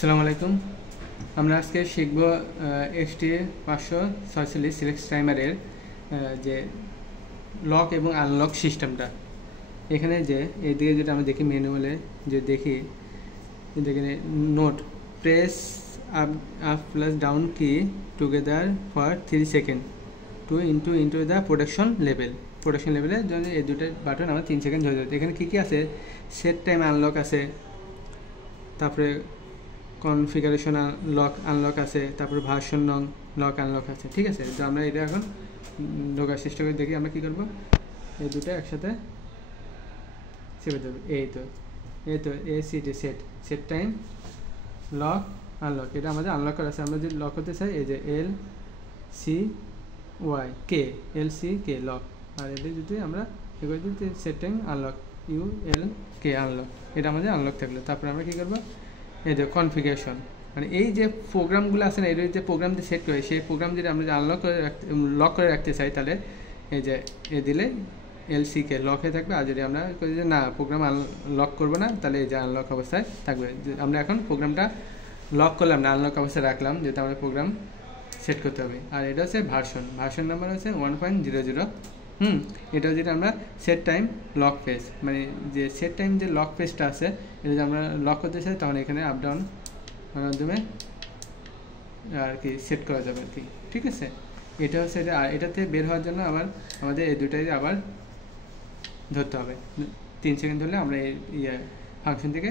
আসসালামু আলাইকুম। আমরা আজকে শিখব এক্সটি 546 সিলেক্ট টাইমারের যে লক এবং আনলক সিস্টেমটা। এখানে যে এদিকে যেটা আমরা দেখি ম্যানুয়ালে যে দেখি যেখানে note press up plus down key together for 3 second to into the production লেভেলে যদি এই দুটো বাটন আমরা 3 সেকেন্ড ধরে দিতে। এখানে কী আছে, সেট টাইম আনলক আছে, তারপরে কনফিগারেশন লক আনলক আছে, তারপরে ভার্সন লক আনলক আছে। ঠিক আছে, তো আমরা এটা এখন ঢোকার চেষ্টা করে দেখি আমরা কী করবো। এই দুটো একসাথে চেপে দেবো। এই তো এসিটি সেট টাইম লক আনলক, এটা আমাদের আনলক করা আছে। আমরা যদি লক করতে চাই এই যে LCK লক, আর এটা যদি আমরা কী করে দিই set time unlock ULK unlock, এটা আমাদের আনলক থাকলো। তারপরে আমরা কী করবো, এই যে কনফিগারেশন, মানে এই যে প্রোগ্রামগুলো আছে না, এর যে প্রোগ্রাম যে সেট করে সেই প্রোগ্রাম যদি আমরা লক করে রাখতে চাই, তাহলে এই যে দিলে LCK লক হয়ে থাকবে। আর যদি আমরা করি যে না প্রোগ্রাম লক করবো না, তাহলে এই যে আনলক অবস্থায় থাকবে। আমরা এখন প্রোগ্রামটা লক করলাম না, আনলক অবস্থায় রাখলাম, যেহেতু আমাদের প্রোগ্রাম সেট করতে হবে। আর এটা হচ্ছে ভার্সন নাম্বার হচ্ছে 1.00। এটা যেটা আমরা সেট টাইম লক পেজ, মানে যে সেট টাইম যে লক পেজটা আছে, এটা যদি আমরা লক করতে চাই তখন এখানে আপ ডাউন মাধ্যমে আর কি সেট করা যাবে আর কি। ঠিক আছে, এটা হচ্ছে এটা। আর এটাতে বের হওয়ার জন্য আমাদের এই দুটাই আবার ধরতে হবে। 3 সেকেন্ড ধরলে আমরা এই ফাংশন থেকে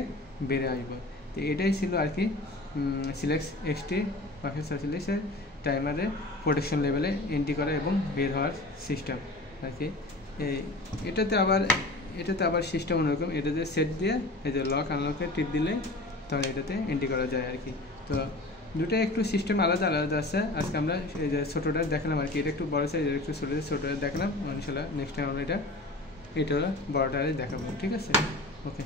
বেরে আসবো। তো এটাই ছিল আর কি সিলেক্ট এক্সটি 546 টাইমারে প্রোটেকশন লেভেলে এন্ট্রি করা এবং বের হওয়ার সিস্টেম আর কি। এটাতে আবার সিস্টেম অন্যরকম। এটাতে সেট দিয়ে এই যে লক আনলকে টিপ দিলে তখন এটাতে এন্ট্রি করা যায় আর কি। তো দুটোই একটু সিস্টেম আলাদা আছে। আজকে আমরা এই যে ছোটোটা দেখালাম আর কি, এটা একটু বড় সাইজ, একটু ছোটোটা দেখালাম। ইনশাআল্লাহ নেক্সট টাইম আমরা এটা বড়টা দেখাবো। ঠিক আছে, ওকে।